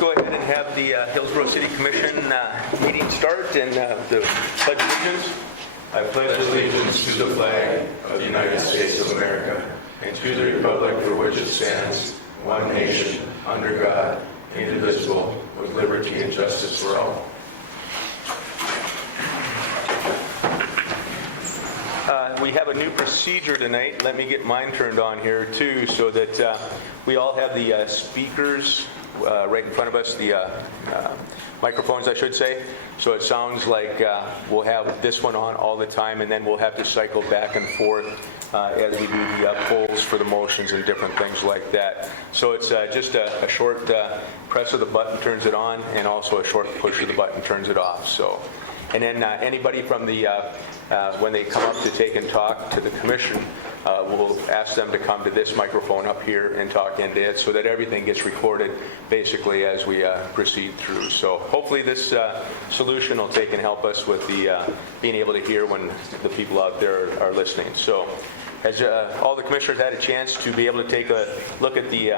go ahead and have the Hillsborough City Commission meeting start and the Pledge of Allegiance. I pledge allegiance to the flag of the United States of America and to the republic for which it stands, one nation, under God, indivisible, with liberty and justice for all. We have a new procedure tonight. Let me get mine turned on here too, so that we all have the speakers right in front of us, the microphones, I should say. So it sounds like we'll have this one on all the time, and then we'll have to cycle back and forth as we do the polls for the motions and different things like that. So it's just a short press of the button turns it on, and also a short push of the button turns it off. So, and then anybody from the when they come up to take and talk to the commission, we'll ask them to come to this microphone up here and talk into it, so that everything gets recorded basically as we proceed through. So hopefully this solution will take and help us with the being able to hear when the people out there are listening. So has all the commissioners had a chance to be able to take a look at the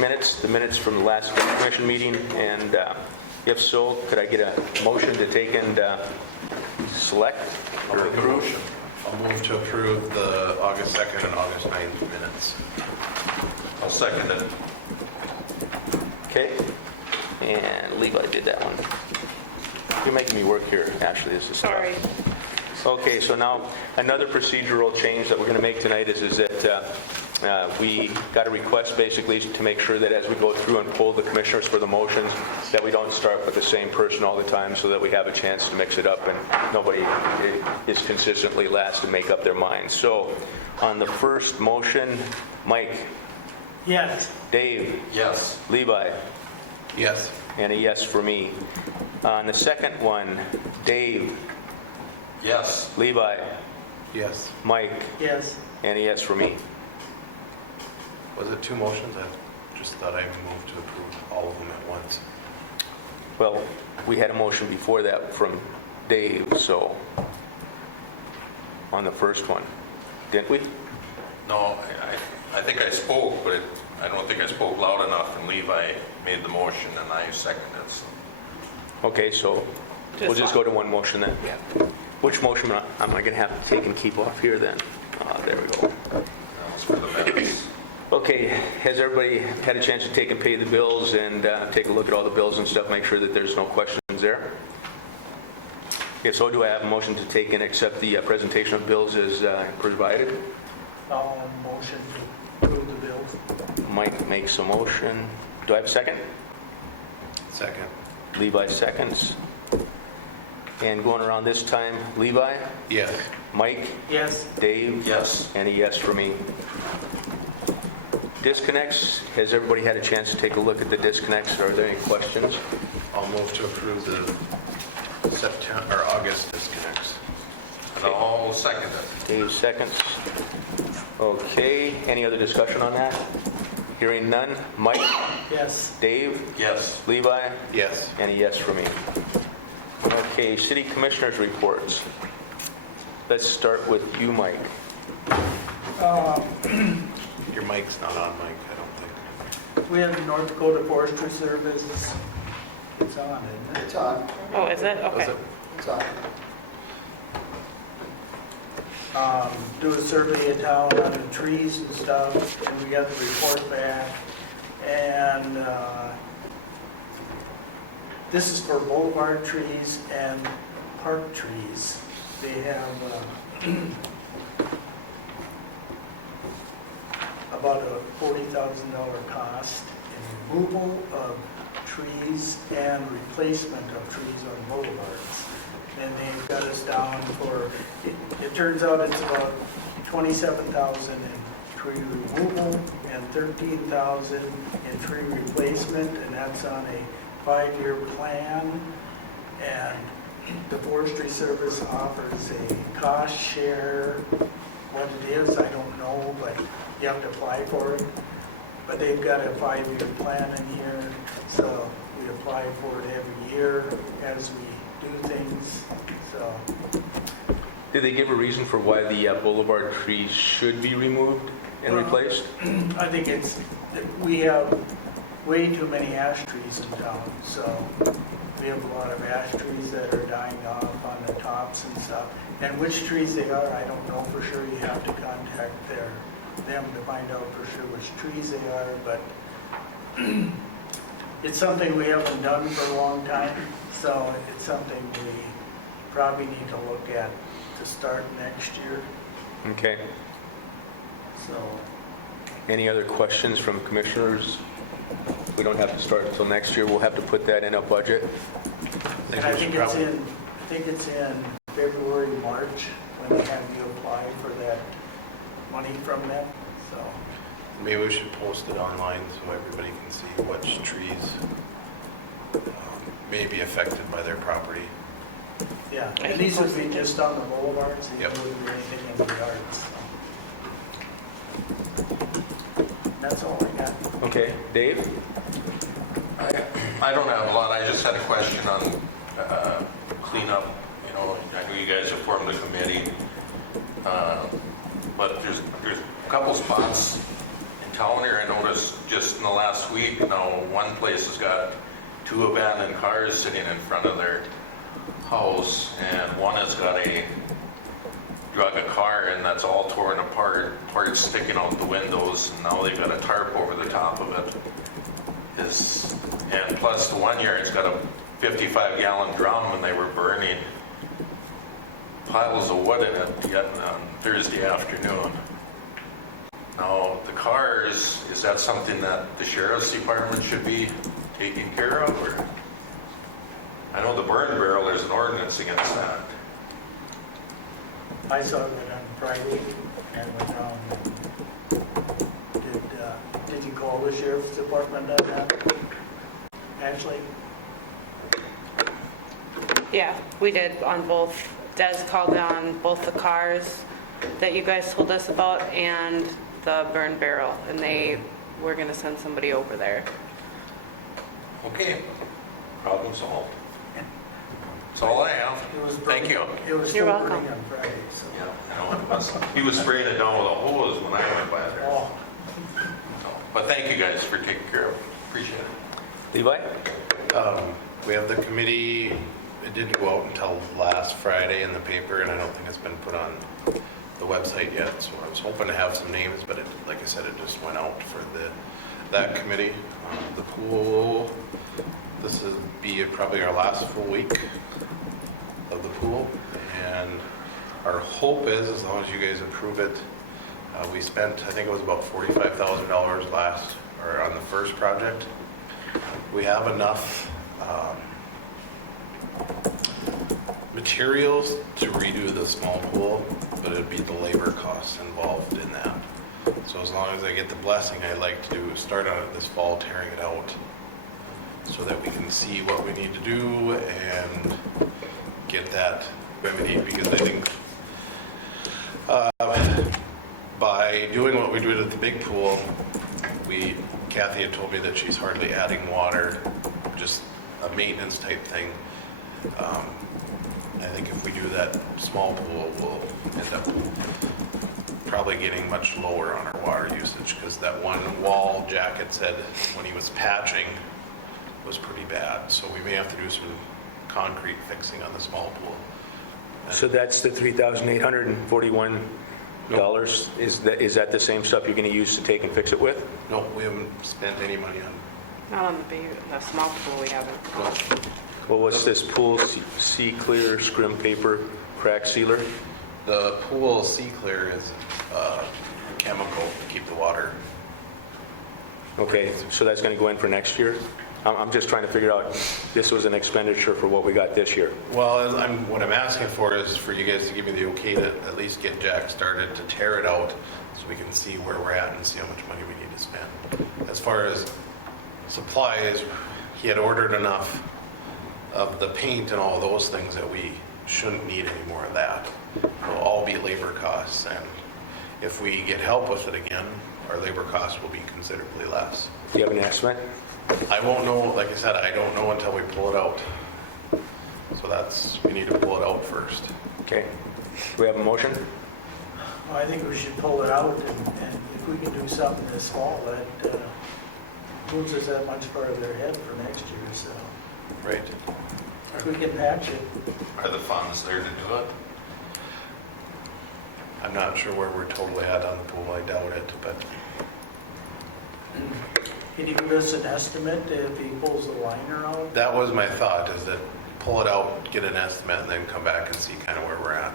minutes from the last commission meeting? And if so, could I get a motion to take and select or approve? I'll move to approve the August 2nd and August 9th minutes. I'll second it. Okay. And Levi did that one. You're making me work here, Ashley. This is Sorry. tough. Okay, so now another procedural change that we're going to make tonight is that we got a request basically to make sure that as we go through and pull the commissioners for the motions, that we don't start with the same person all the time, so that we have a chance to mix it up and nobody is consistently last to make up their minds. So on the first motion, Mike? Yes. Dave? Yes. Levi? Yes. And a yes for me. On the second one, Dave? Yes. Levi? Yes. Mike? Yes. And a yes for me. Was it two motions? I just thought I moved to approve all of them at once. Well, we had a motion before that from Dave, so, on the first one, didn't we? No, I think I spoke, but I don't think I spoke loud enough, and Levi made the motion, and I seconded it. So. Okay, so we'll just go to one motion then. Yeah. Which motion am I going to have to take and keep off here then? There we go. That was for the minutes. Okay, has everybody had a chance to take and pay the bills and take a look at all the bills and stuff, make sure that there's no questions there? If so, do I have a motion to take and accept the presentation of bills as provided? Motion to approve the bills. Mike makes a motion. Do I have a second? Second. Levi seconds. And going around this time, Levi, Yes. Mike, Yes. Dave, Yes. and a yes for me. Disconnects, has everybody had a chance to take a look at the disconnects? Are there any questions? I'll move to approve the September or August disconnects. And I'll second it. Dave seconds. Okay, any other discussion on that? Hearing none. Mike, Yes. Dave, Yes. Levi, Yes. and a yes for me. Okay, city commissioners reports. Let's start with you, Mike. Your mic's not on, Mike, I don't think. We have North Dakota Forestry Service. It's on, isn't it? It's on. Oh, is it? Okay. It's on. Do a survey of town on the trees and stuff, and we got the report back. And this is for boulevard trees and park trees. They have about a $40,000 cost in removal of trees and replacement of trees on boulevards. And they've got us down for, it turns out it's about $27,000 in tree removal and $13,000 in tree replacement, and that's on a 5-year plan. And the Forestry Service offers a cost share. What it is, I don't know, but you have to apply for it. But they've got a 5-year plan in here, so we apply for it every year as we do things. So Did they give a reason for why the boulevard trees should be removed and replaced? I think it's, we have way too many ash trees in town, so we have a lot of ash trees that are dying off on the tops and stuff. And which trees they are, I don't know for sure. You have to contact them to find out for sure which trees they are, but it's something we haven't done for a long time, so it's something we probably need to look at to start next year, Okay. so. Any other questions from commissioners? We don't have to start until next year. We'll have to put that in a budget. And I think it's in February, March, when they have you apply for that money from them, so. Maybe we should post it online so everybody can see which trees may be affected by their property. Yeah, and these would be just on the boulevards, these Yep. wouldn't be anything in the yards, so. That's all I got. Okay, Dave? I don't have a lot, I just had a question on cleanup. You know, I know you guys have formed a committee, but there's a couple spots in town here I noticed just in the last week. Now, one place has got 2 abandoned cars sitting in front of their house, and one has got a car and that's all torn apart, parts sticking out the windows, and now they've got a tarp over the top of it. And plus the one yard's got a 55-gallon drum, and they were burning piles of wood in it yet on Thursday afternoon. Now, the cars, is that something that the sheriff's department should be taking care of, or? I know the burn barrel, there's an ordinance against that. I saw that on Friday and went down. Did you call the sheriff's department on that? Ashley? Yeah, we did on both. Des called on both the cars that you guys told us about and the burn barrel, and they were gonna send somebody over there. Okay, problem solved. That's all I have. It was Thank you. It was You're still welcome. burning on Friday, so. Yeah, I know it was. He was spraying it down with a hose when I went by there. Oh, So, but thank you guys for taking care of it. Appreciate it. Levi? We have the committee, it didn't go out until last Friday in the paper, and I don't think it's been put on the website yet, so I was hoping to have some names, but it, like I said, it just went out for that committee. The pool, this will be probably our last full week of the pool, and our hope is, as long as you guys approve it, we spent, I think it was about $45,000 on the first project. We have enough materials to redo the small pool, but it'd be the labor costs involved in that. So as long as I get the blessing, I'd like to start on it this fall, tearing it out, so that we can see what we need to do and get that remedied, because I think by doing what we did at the big pool, Kathy had told me that she's hardly adding water, just a maintenance type thing. I think if we do that small pool, we'll end up probably getting much lower on our water usage, because that one wall, Jack had said when he was patching, was pretty bad. So we may have to do some concrete fixing on the small pool. So that's the $3,841? Is that the same stuff you're going to use to take and fix it with? No, we haven't spent any money on Not on the small pool, we haven't. no. Well, what's this pool C-Clear scrim paper crack sealer? The pool C-Clear is chemical to keep the water. Okay, so that's going to go in for next year? I'm just trying to figure out, this was an expenditure for what we got this year. Well, what I'm asking for is for you guys to give me the okay to at least get Jack started to tear it out, so we can see where we're at and see how much money we need to spend. As far as supplies, he had ordered enough of the paint and all those things that we shouldn't need any more of that. It'll all be labor costs, and if we get help with it again, our labor costs will be considerably less. Do you have an estimate? I won't know, like I said, I don't know until we pull it out. So we need to pull it out first. Okay. Do we have a motion? I think we should pull it out, and if we can do something this fall, moves us that much farther ahead for next year, so Right. if we can patch it. Are the funds there to do it? I'm not sure where we're totally at on the pool, I doubt it, but Can you give us an estimate if he pulls the liner out? that was my thought, is that pull it out, get an estimate, and then come back and see kind of where we're at.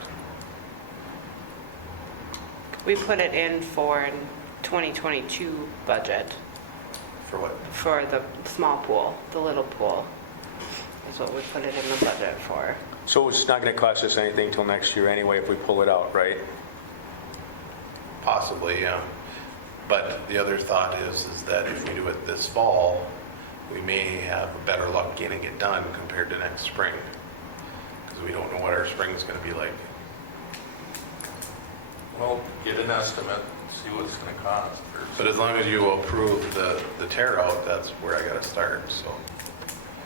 We put it in for 2022 budget For what? for the small pool, the little pool. Is what we put it in the budget for. So it's not going to cost us anything until next year anyway if we pull it out, right? Possibly, yeah. But the other thought is that if we do it this fall, we may have better luck getting it done compared to next spring. Because we don't know what our spring's gonna be like. Well, get an estimate, see what it's gonna cost first. But as long as you approve the tear out, that's where I gotta start, so.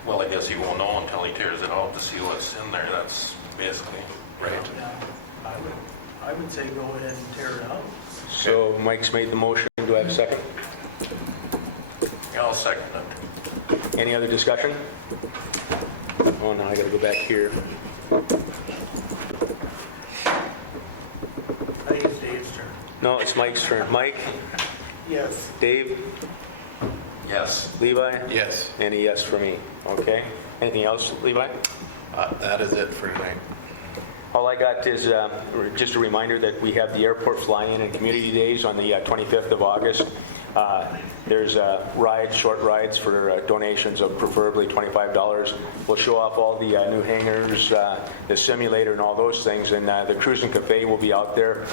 Well, I guess he won't know until he tears it out to see what's in there. That's basically. Right. Yeah, I would say go ahead and tear it out. So Mike's made the motion. Do I have a second? Yeah, I'll second it. Any other discussion? Oh, now I got to go back here. I think it's Dave's turn. No, it's Mike's turn. Mike, Yes. Dave, Yes. Levi? Yes, And a yes for me. Okay. Anything else, Levi? that is it for tonight. All I got is just a reminder that we have the airport fly-in and community days on the 25th of August. There's rides, short rides for donations of preferably $25. We'll show off all the new hangars, the simulator and all those things. And the Cruise and Cafe will be out there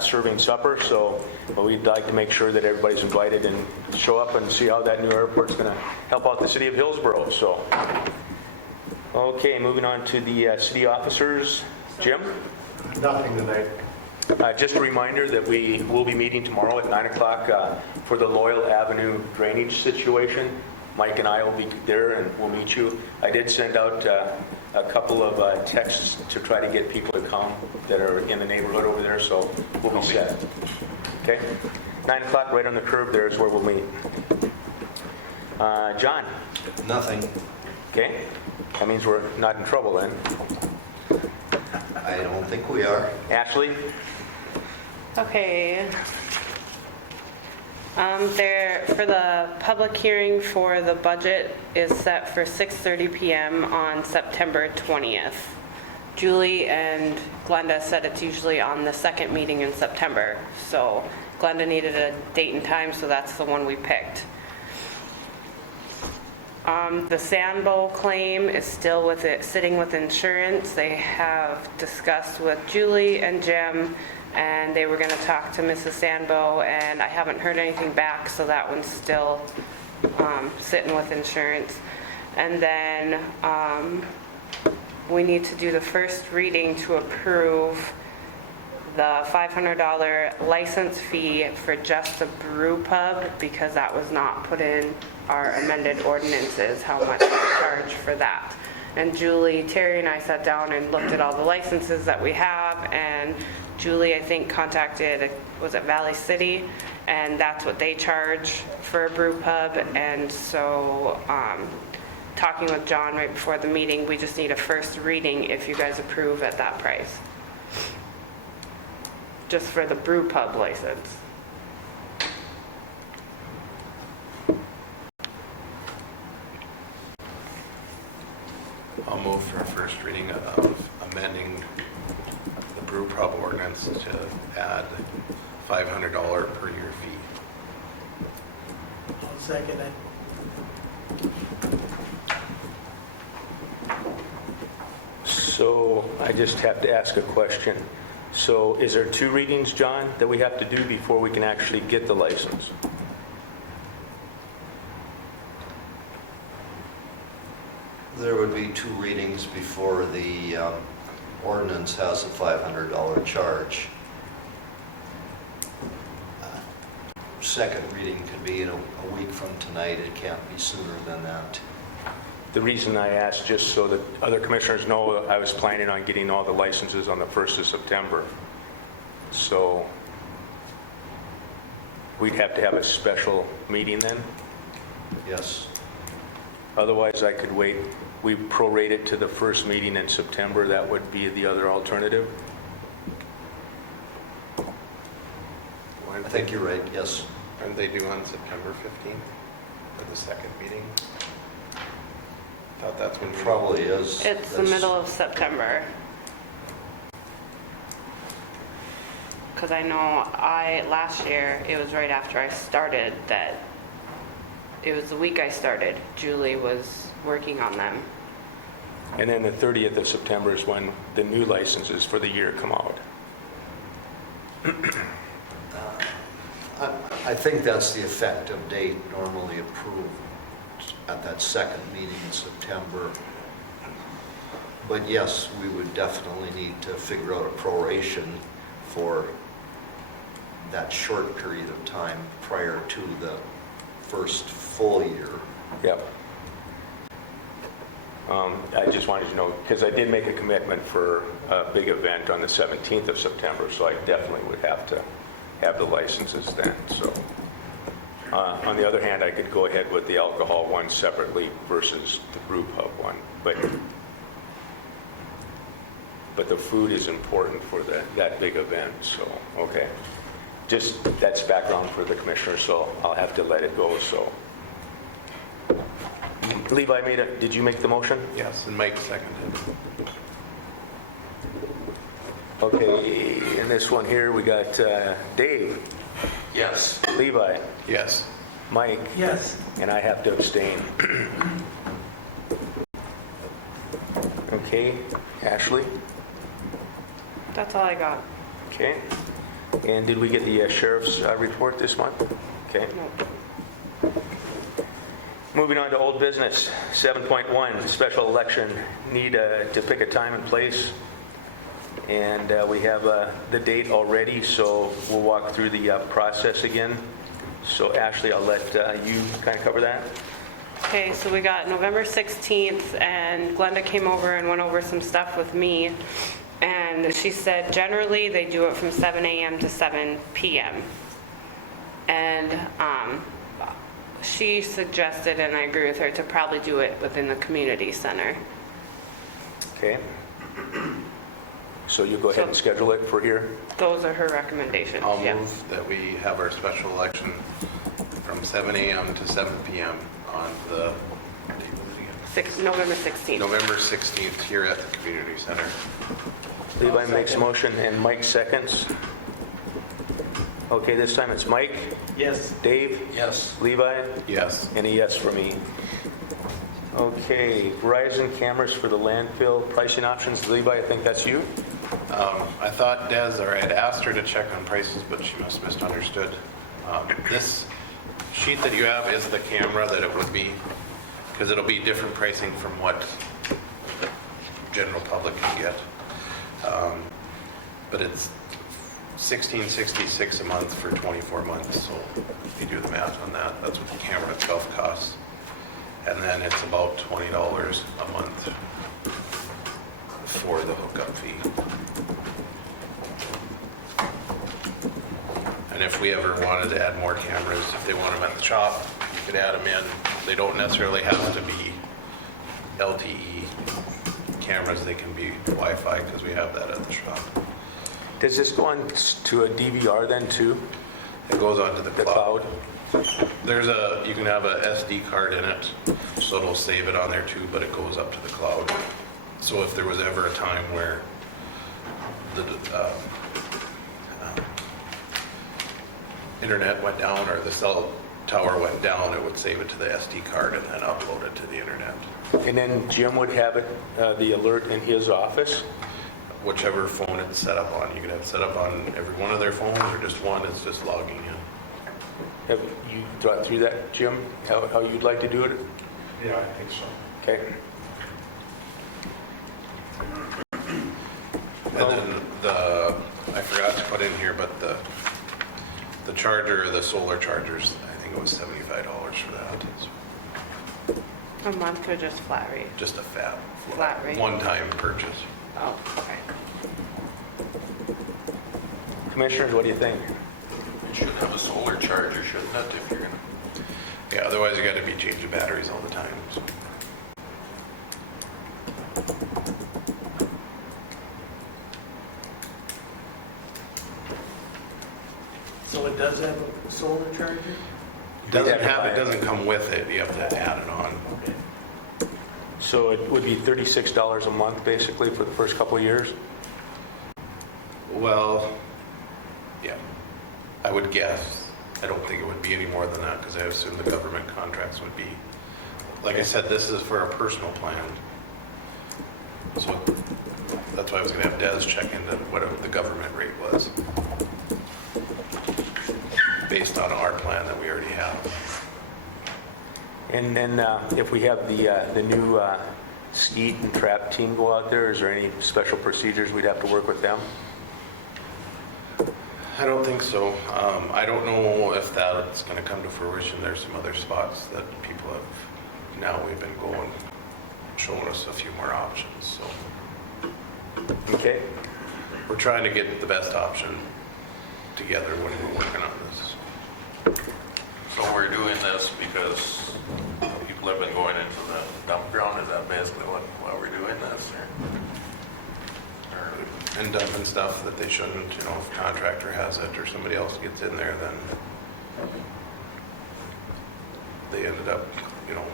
serving supper. So we'd like to make sure that everybody's invited and show up and see how that new airport's going to help out the city of Hillsborough. So, okay, moving on to the city officers. Jim? Nothing tonight. Just a reminder that we will be meeting tomorrow at 9 o'clock for the Loyal Avenue drainage situation. Mike and I will be there and we'll meet you. I did send out a couple of texts to try to get people to come that are in the neighborhood over there, so we'll be set. Okay? 9 o'clock right on the curb there is where we'll meet. John? Nothing. Okay? That means we're not in trouble then. I don't think we are. Ashley? Okay. There, for the public hearing for the budget is set for 6:30 PM on September 20th. Julie and Glenda said it's usually on the second meeting in September. So Glenda needed a date and time, so that's the one we picked. The Sandbow claim is still with it, sitting with insurance. They have discussed with Julie and Jim, and they were going to talk to Mrs. Sandbow, and I haven't heard anything back, so that one's still sitting with insurance. And then we need to do the first reading to approve the $500 license fee for just the brew pub, because that was not put in our amended ordinances, how much we charge for that. And Julie, Terry and I sat down and looked at all the licenses that we have, and Julie, I think, contacted, was it Valley City? And that's what they charge for a brew pub. And so, talking with John right before the meeting, we just need a first reading if you guys approve at that price. Just for the brew pub license. I'll move for a first reading of amending the brew pub ordinance to add $500 per year fee. I'll second it. So I just have to ask a question. So is there 2 readings, John, that we have to do before we can actually get the license? There would be 2 readings before the ordinance has a $500 charge. Second reading could be in a week from tonight. It can't be sooner than that. The reason I asked, just so that other commissioners know, I was planning on getting all the licenses on the 1st of September. So we'd have to have a special meeting then? Yes. Otherwise, I could wait. We prorate it to the first meeting in September. That would be the other alternative. I think you're right, yes. Aren't they due on September 15th for the second meeting? Thought that's when. Probably is. It's the That's- middle of September. Because I know last year, it was right after I started that, it was the week I started, Julie was working on them. And then the 30th of September is when the new licenses for the year come out. I think that's the effective date normally approved at that second meeting in September. But yes, we would definitely need to figure out a proration for that short period of time prior to the first full year. Yep. I just wanted to know, because I did make a commitment for a big event on the 17th of September, so I definitely would have to have the licenses then, so. On the other hand, I could go ahead with the alcohol one separately versus the brew pub one, but the food is important for that big event, so, okay. Just, that's background for the commissioner, so I'll have to let it go, so. Levi did you make the motion? Yes, and Mike seconded. Okay, in this one here, we got Dave, Yes. Levi, Yes. Mike, Yes. and I have to abstain. Okay, Ashley? That's all I got. Okay. And did we get the sheriff's report this month? Okay. Nope. Moving on to old business, 7.1, special election. Need to pick a time and place. And we have the date already, so we'll walk through the process again. So Ashley, I'll let you kind of cover that. Okay, so we got November 16th, and Glenda came over and went over some stuff with me. And she said generally they do it from 7 a.m. to 7 p.m. And she suggested, and I agree with her, to probably do it within the community center. Okay. So you go ahead and schedule it for here? Those are her recommendations. I'll yeah. move that we have our special election from 7 a.m. to 7 p.m. on the what date was it again? November 16th. November 16th here at the community center. Levi makes a motion and Mike seconds. Okay, this time it's Mike, Yes. Dave, Yes. Levi, Yes. and a yes for me. Okay, Verizon cameras for the landfill pricing options. Levi, I think that's you? I thought Des, or I had asked her to check on prices, but she must have misunderstood. This sheet that you have is the camera that it would be, because it'll be different pricing from what the general public can get. But it's $16.66 a month for 24 months, so if you do the math on that, that's what the camera itself costs. And then it's about $20 a month for the hookup fee. And if we ever wanted to add more cameras, if they want them at the shop, you could add them in. They don't necessarily have to be LTE cameras, they can be Wi-Fi because we have that at the shop. Does this go on to a DVR then too? It goes onto the The cloud. cloud? You can have a SD card in it, so it'll save it on there too, but it goes up to the cloud. So if there was ever a time where the internet went down or the cell tower went down, it would save it to the SD card and then upload it to the internet. And then Jim would have it, the alert in his office? Whichever phone it's set up on. You can have it set up on every one of their phones or just one, it's just logging in. Have you thought through that, Jim? How you'd like to do it? Yeah, I think so. Okay. And then I forgot to put in here, but the charger, the solar chargers, I think it was $75 for that. A month or just flat rate? Just a Flat rate. one-time purchase. Oh, okay. Commissioners, what do you think? It should have a solar charger, shouldn't it, if you're gonna... Yeah, otherwise you gotta be changing batteries all the time. So. So it does have a solar charger? It doesn't come with it, you have to add it on. Okay. So it would be $36 a month, basically, for the first couple of years? Well, yeah, I would guess. I don't think it would be any more than that because I assume the government contracts would be, like I said, this is for a personal plan. So that's why I was gonna have Des check into what the government rate was based on our plan that we already have. And then if we have the new skeet and trap team go out there, is there any special procedures we'd have to work with them? I don't think so. I don't know if that's going to come to fruition. There's some other spots that people have, now we've been going, showing us a few more options. So Okay. we're trying to get the best option together when we're working on this. So we're doing this because people have been going into the dump ground, is that basically why we're doing this, or? And dumping stuff that they shouldn't, you know, if a contractor has it or somebody else gets in there, then they ended up, you know,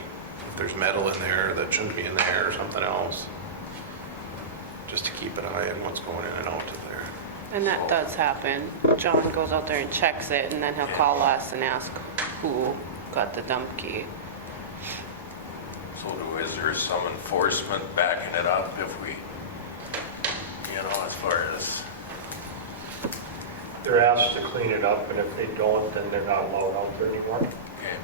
if there's metal in there that shouldn't be in there or something else, just to keep an eye on what's going in and out of there. And that does happen. John goes out there and checks it, and then he'll call us and ask who got the dump key. So is there some enforcement backing it up if we, you know, as far as, They're asked to clean it up, and if they don't, then they're not allowed out there anymore. okay.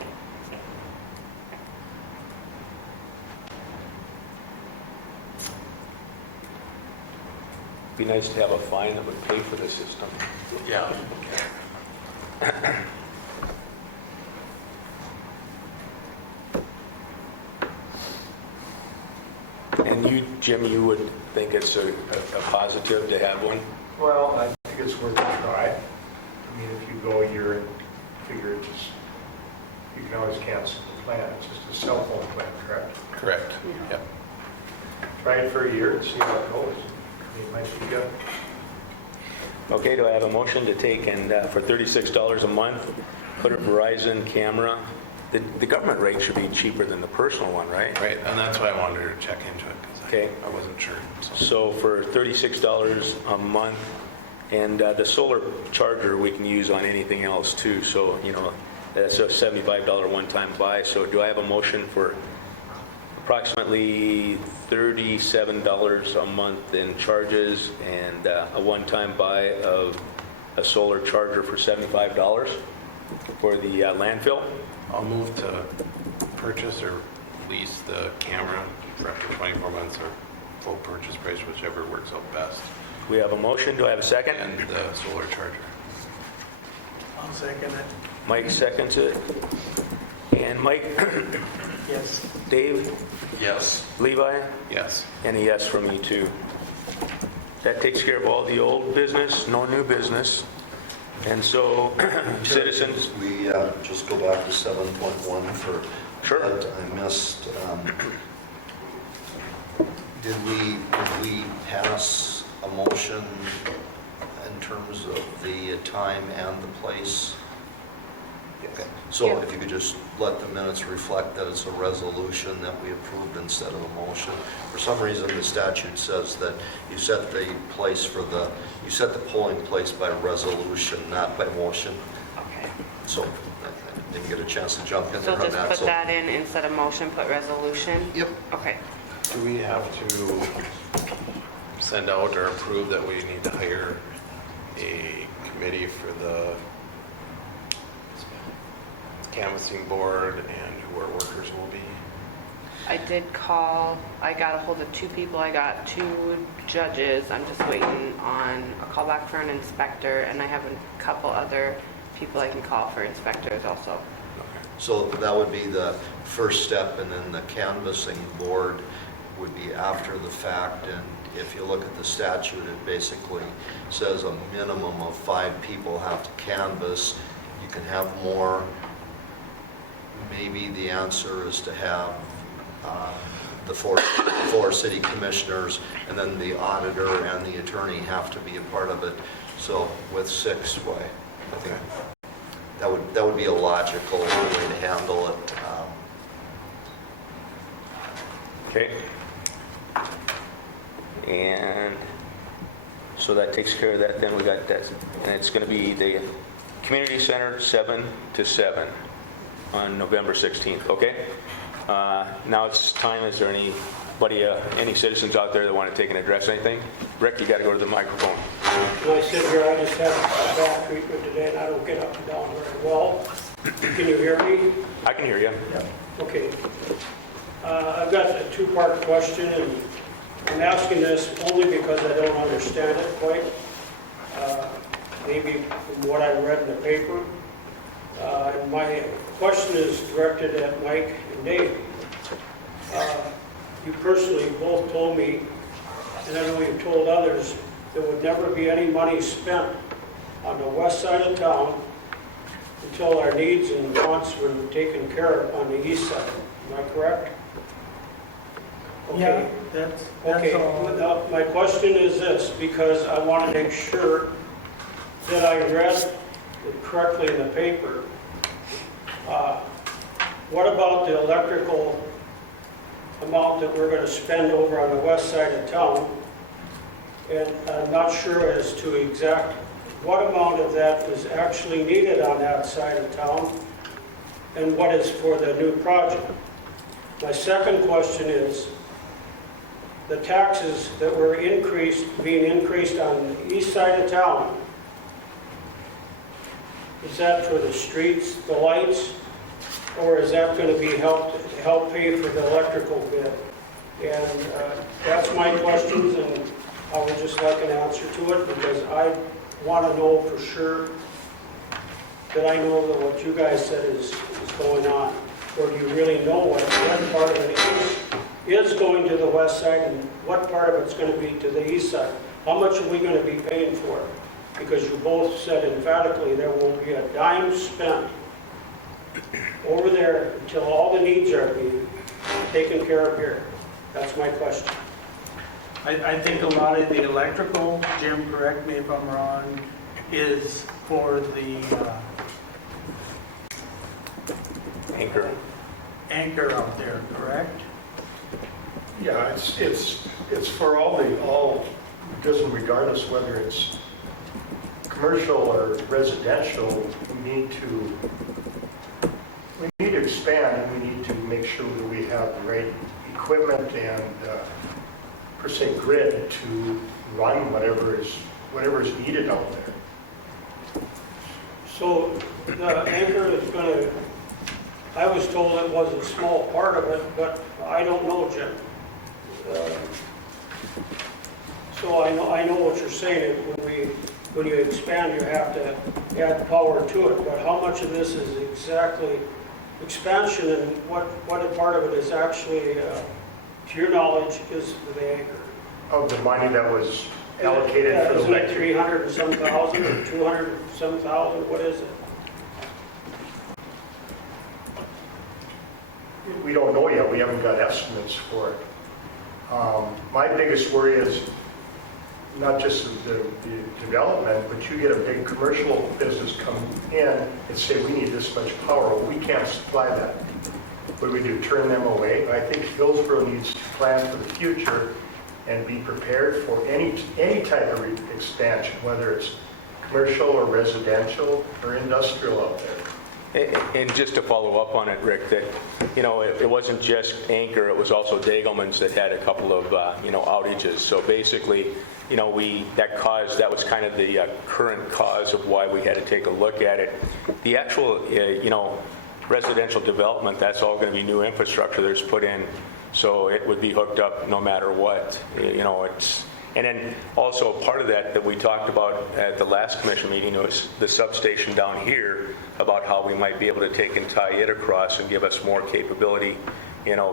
Be nice to have a fine that would pay for the system. Yeah. And you, Jim, you would think it's a positive to have one? Well, I think it's worth a try. I mean, if you go a year and figure it's, you can always cancel the plan. It's just a cell phone plan, correct? Correct. Yep. Try it for a year and see how it goes. I mean, it might be good. Okay, do I have a motion to take and for $36 a month, put a Verizon camera? The government rate should be cheaper than the personal one, right? Right, and that's why I wanted to check into it because Okay. I wasn't sure. So. So for $36 a month, and the solar charger we can use on anything else too, so, you know, that's a $75 one-time buy. So do I have a motion for approximately $37 a month in charges and a one-time buy of a solar charger for $75 for the landfill? I'll move to purchase or lease the camera for up to 24 months or full purchase price, whichever works out best, We have a motion, do I have a second? and the solar charger. I'll second it. Mike seconds it. And Mike, Yes. Dave, Yes. Levi, Yes. and a yes from me too. That takes care of all the old business, no new business. And so citizens, We just go back to 7.1 for Sure. that I missed. Did we pass a motion in terms of the time and the place? Okay. So Yeah. if you could just let the minutes reflect that it's a resolution that we approved instead of a motion. For some reason, the statute says that you set the place for you set the polling place by resolution, not by motion. Okay. So I didn't get a chance to jump in So there on just that. put that in instead of motion, put resolution? Yep. Okay. Do we have to send out or approve that we need to hire a committee for the canvassing board and who our workers will be? I did call, I got a hold of 2 people, I got 2 judges, I'm just waiting on a call back for an inspector, and I have a couple other people I can call for inspectors also. So that would be the first step, and then the canvassing board would be after the fact. And if you look at the statute, it basically says a minimum of 5 people have to canvass. You can have more maybe the answer is to have the four city commissioners and then the auditor and the attorney have to be a part of it. So with 6, why, I think that would be a logical way to handle it. Okay. And so that takes care of that. Then we got that, and it's going to be the community center 7 to 7 on November 16th. Okay. Now it's time. Is there anybody, any citizens out there that want to take and address anything? Rick, you got to go to the microphone. When I sit here, I just had a back treatment today, and I don't get up and down very well. Can you hear me? I can hear you. Okay. I've got a two-part question, and I'm asking this only because I don't understand it quite. Maybe from what I read in the paper. And my question is directed at Mike and Dave. You personally both told me, and I know you've told others, there would never be any money spent on the west side of town until our needs and wants were taken care of on the east side. Am I correct? Yeah, Okay. that's Okay, all. now, my question is this, because I want to make sure that I read it correctly in the paper. What about the electrical amount that we're going to spend over on the west side of town? And I'm not sure as to exact what amount of that is actually needed on that side of town and what is for the new project. My second question is, the taxes that were being increased on the east side of town, is that for the streets, the lights, or is that going to be help pay for the electrical bit? And that's my questions, and I would just like an answer to it, because I want to know for sure that I know that what you guys said is going on. Or do you really know what part of it is going to the west side and what part of it's going to be to the east side? How much are we going to be paying for it? Because you both said emphatically there won't be a dime spent over there until all the needs are being taken care of here. That's my question. I think a lot of the electrical, Jim, correct me if I'm wrong, is for the anchor out there, correct? Yeah, it's for all, doesn't regardless whether it's commercial or residential, we need to expand, and we need to make sure that we have the right equipment and per se grid to run whatever is needed out there. So the anchor is going to, I was told it was a small part of it, but I don't know, Jim. So I know what you're saying. When you expand, you have to add power to it. But how much of this is exactly expansion, and what part of it is actually, to your knowledge, is the anchor? Of the money that was allocated for the Isn't it electric. 300 and some thousand or 200 and some thousand? What is it? We don't know yet, we haven't got estimates for it. My biggest worry is not just the development, but you get a big commercial business come in and say, we need this much power, we can't supply that. What do we do, turn them away? I think Hillsborough needs to plan for the future and be prepared for any type of expansion, whether it's commercial or residential or industrial out there. And just to follow up on it, Rick, that, it wasn't just Anchor, it was also Dagelman's that had a couple of, outages. So basically, that was kind of the current cause of why we had to take a look at it. The actual, residential development, that's all going to be new infrastructure that's put in, so it would be hooked up no matter what. And then also part of that we talked about at the last commission meeting was the substation down here, about how we might be able to take and tie it across and give us more capability,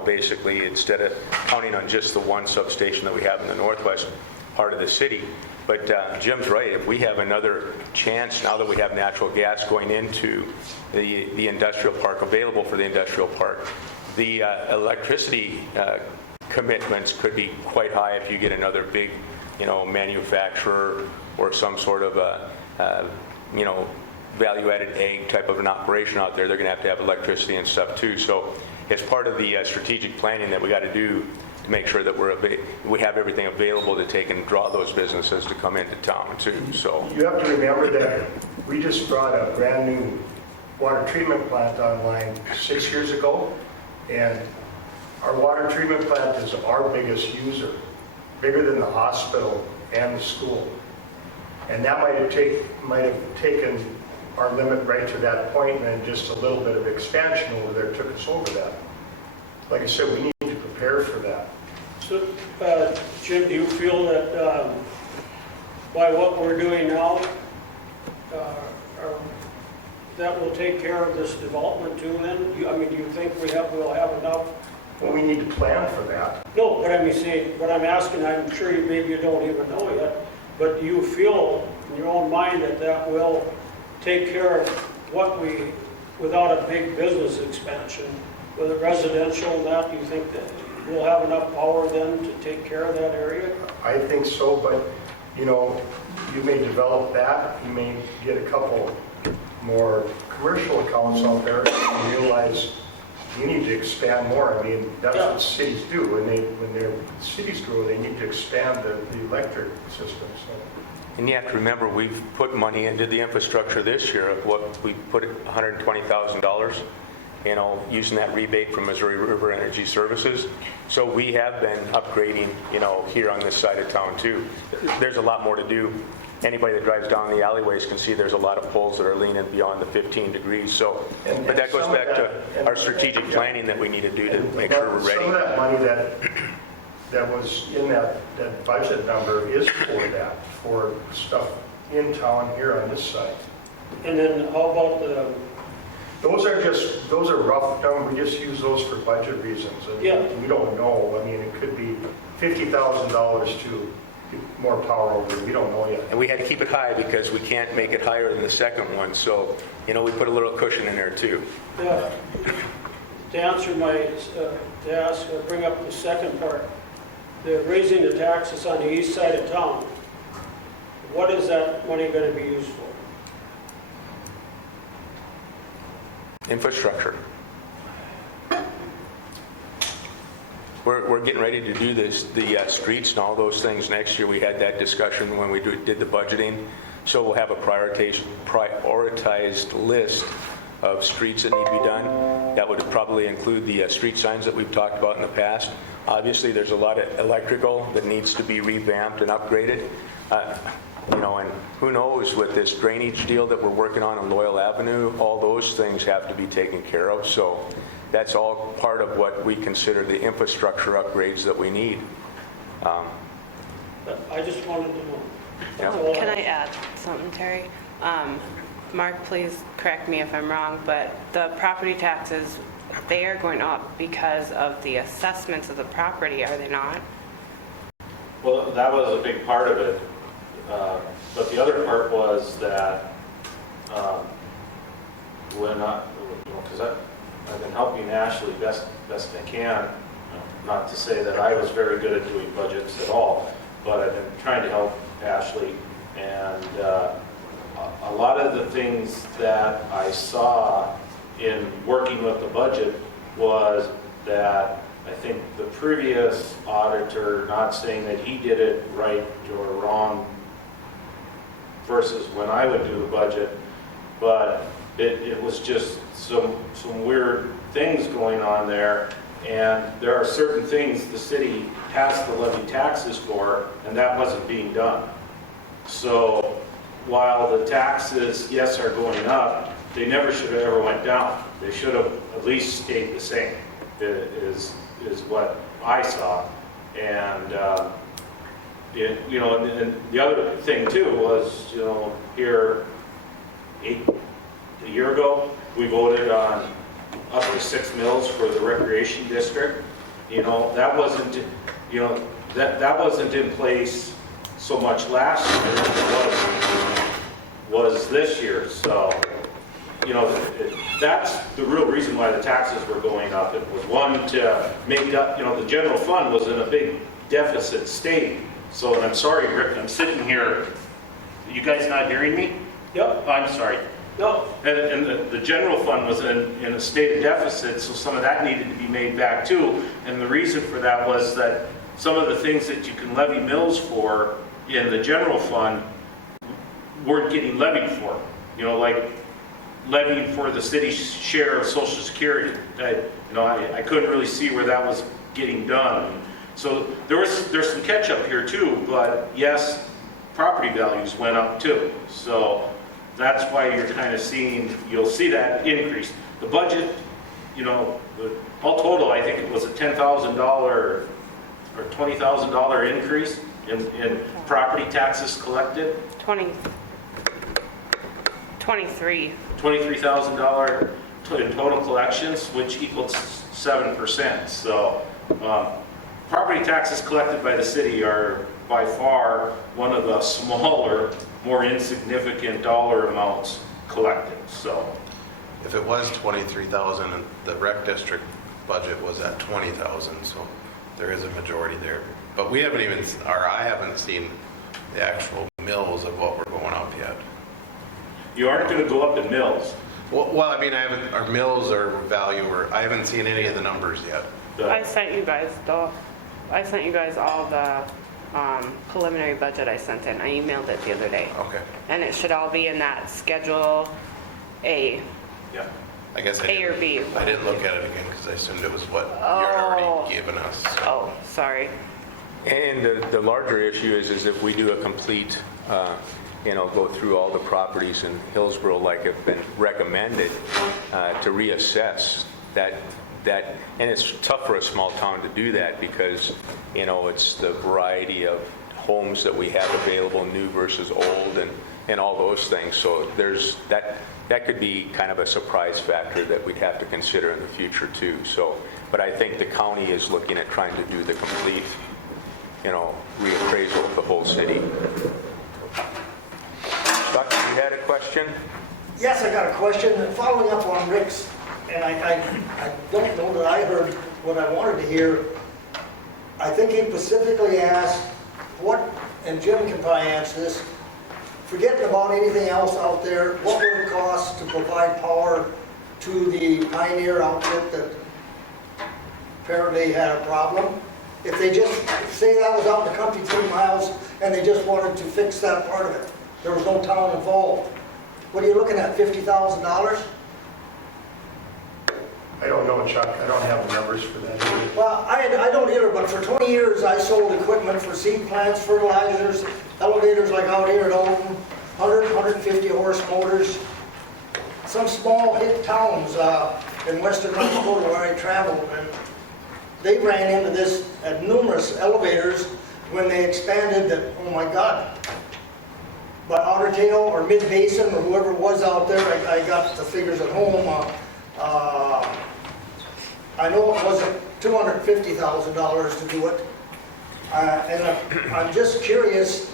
basically instead of counting on just the one substation that we have in the northwest. part of the city. But Jim's right, if we have another chance, now that we have natural gas going into the industrial park, available for the industrial park, the electricity commitments could be quite high if you get another big, manufacturer or some sort of a, value-added ag type of an operation out there. They're going to have electricity and stuff too. So it's part of the strategic planning that we got to do to make sure that we have everything available to take and draw those businesses to come into town too. So You have to remember that we just brought a brand-new water treatment plant online 6 years ago, and our water treatment plant is our biggest user, bigger than the hospital and the school. And that might have taken our limit right to that point, and then just a little bit of expansion over there took us over that. Like I said, we need to prepare for that. So, Jim, do you feel that by what we're doing now, that will take care of this development too then? Do you think we'll have enough? Well, we need to plan for that. No, but what I'm asking, I'm sure maybe you don't even know yet, but do you feel in your own mind that will take care of what without a big business expansion, with a residential and that, do you think that we'll have enough power then to take care of that area? I think so, but, you may develop that, you may get a couple more commercial accounts out there and realize you need to expand more. I mean, that's what cities do. When their cities grow, they need to expand the electric system. So. And you have to remember, we've put money into the infrastructure this year of what we put $120,000, using that rebate from Missouri River Energy Services. So we have been upgrading, here on this side of town too. There's a lot more to do. Anybody that drives down the alleyways can see there's a lot of poles that are leaning beyond the 15 degrees. So, but that goes back to our strategic planning that we need to do to make sure we're ready. Some of that money that was in that budget number is for stuff in town here on this side. And then how about Those are rough numbers. We just use those for budget reasons. And Yeah. We don't know. I mean, it could be $50,000 to get more power over. We don't know yet. And we had to keep it high because we can't make it higher than the second one. So, we put a little cushion in there too. to answer bring up the second part, the raising the taxes on the east side of town, what is that money going to be used for? Infrastructure. We're getting ready to do the streets and all those things next year. We had that discussion when we did the budgeting. So we'll have a prioritized list of streets that need to be done. That would probably include the street signs that we've talked about in the past. Obviously, there's a lot of electrical that needs to be revamped and upgraded. And who knows, with this drainage deal that we're working on Loyal Avenue, all those things have to be taken care of. So that's all part of what we consider the infrastructure upgrades that we need. I just wanted to know. Yeah. Can I add something, Terry? Mark, please correct me if I'm wrong, but the property taxes, they are going up because of the assessments of the property, are they not? Well, that was a big part of it. But the other part was that because I've been helping Ashley best I can, not to say that I was very good at doing budgets at all, but I've been trying to help Ashley, and a lot of the things that I saw in working with the budget was that I think the previous auditor, not saying that he did it right or wrong versus when I would do the budget, but it was just some weird things going on there, and there are certain things the city has to levy taxes for, and that wasn't being done. So while the taxes, yes, are going up, they never should have ever went down. They should have at least stayed the same, is what I saw. And and the other thing too was, here a year ago, we voted on up to 6 mills for the recreation district. That wasn't, that wasn't in place so much last year as it was this year. So, you know, that's the real reason why the taxes were going up. It was one to make up, you know, the general fund was in a big deficit state. So, and I'm sorry, Rick, I'm sitting here, you guys not hearing me? Yep, I'm sorry. no, And the general fund was in a state of deficit, so some of that needed to be made back too. And the reason for that was that some of the things that you can levy mills for in the general fund weren't getting levied for. You know, like levying for the city's share of Social Security. I couldn't really see where that was getting done. So there's some catch up here too, but yes, property values went up too. So that's why you're kind of you'll see that increase. The budget, you know, all total, I think it was a $10,000 or $20,000 increase in property taxes collected. 23. $23,000 in total collections, which equals 7%. So property taxes collected by the city are by far one of the smaller, more insignificant dollar amounts collected. So If it was 23,000, and the rec district budget was at 20,000, so there is a majority there. But we haven't even, or I haven't seen the actual mills of what we're going up yet. you aren't going to go up in mills. Well, I mean, I haven't, our mills or value, or I haven't seen any of the numbers yet. I sent you guys all the preliminary budget I sent in. I emailed it the other day. Okay. And it should all be in that Schedule A. Yeah. I guess A or B. I didn't look at it again because I assumed it was what you're Oh. already given us. Oh, sorry. And the larger issue is if we do a complete, go through all the properties in Hillsborough like have been recommended to reassess that, and it's tough for a small town to do that because, it's the variety of homes that we have available, new versus old, and all those things. So there's that could be kind of a surprise factor that we'd have to consider in the future too. So, but I think the county is looking at trying to do the complete, reappraisal of the whole city. Buck, you had a question? Yes, I got a question. Following up on Rick's, and I don't know that I heard what I wanted to hear. I think he specifically asked what, and Jim can probably answer this, forgetting about anything else out there, what would it cost to provide power to the Pioneer outfit that apparently had a problem? If they just, say that was out in the country 3 miles and they just wanted to fix that part of it, there was no town involved. What are you looking at, $50,000? I don't know, Chuck, I don't have the numbers for that either. Well, I don't either, but for 20 years I sold equipment for seed plants, fertilizers, elevators like out here at Alton, 100, 150 horse motors. Some small hit towns in western North Dakota where I traveled, and they ran into this at numerous elevators when they expanded that, oh my God. But Otter Tail or Mid-Basin or whoever was out there, I got the figures at home. I know it wasn't $250,000 to do it. And I'm just curious,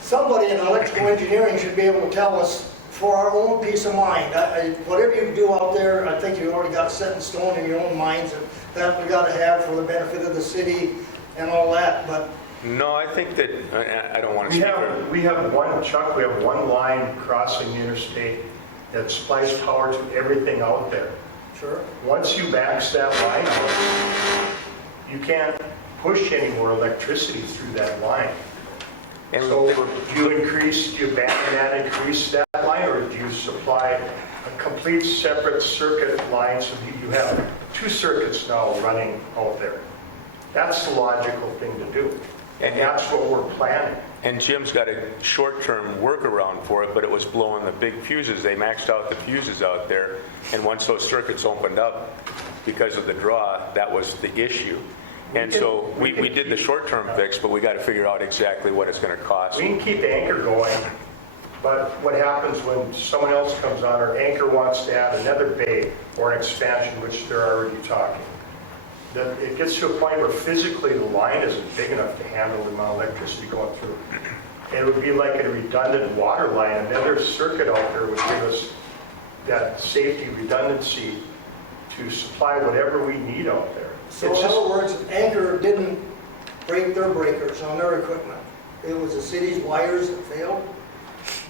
somebody in electrical engineering should be able to tell us for our own peace of mind. Whatever you do out there, I think you already got it set in stone in your own minds, and that we got to have for the benefit of the city and all that, but No, I think that, I don't want to We speak for... have we have one line crossing the interstate that supplies power to everything out there. sure. Once you max that line out, you can't push any more electricity through that line. And So do you abandon that, increase that line, or do you supply a complete separate circuit line so that you have 2 circuits now running out there? That's the logical thing to do. And that's what we're planning. And Jim's got a short-term workaround for it, but it was blowing the big fuses. They maxed out the fuses out there, and once those circuits opened up, because of the draw, that was the issue. And so we did the short-term fix, but we got to figure out exactly what it's going to cost. We can keep Anchor going, but what happens when someone else comes on, or Anchor wants to add another bay or an expansion, which they're already talking, that it gets to a point where physically the line isn't big enough to handle the amount of electricity going through. It would be like a redundant water line, and then there's a circuit out there would give us that safety redundancy to supply whatever we need out there. So It's in just- other words, Anchor didn't break their breakers on their equipment. It was the city's wires that failed?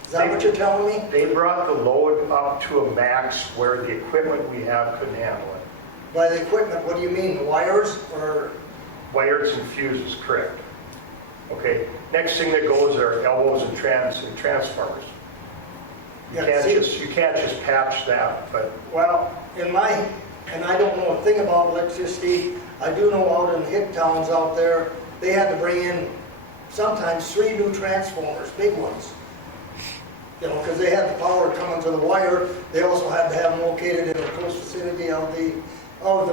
Is that what you're telling me? They brought the load up to a max where the equipment we have couldn't handle it. By the equipment, what do you mean, the wires or? Wires and fuses, correct. Okay, next thing that goes are elbows and transformers. You Yeah, see- can't just patch that, but Well, and I don't know a thing about electricity. I do know out in hick towns out there, they had to bring in sometimes 3 new transformers, big ones. You know, because they had the power coming to the wire. They also had to have them located in a close vicinity of the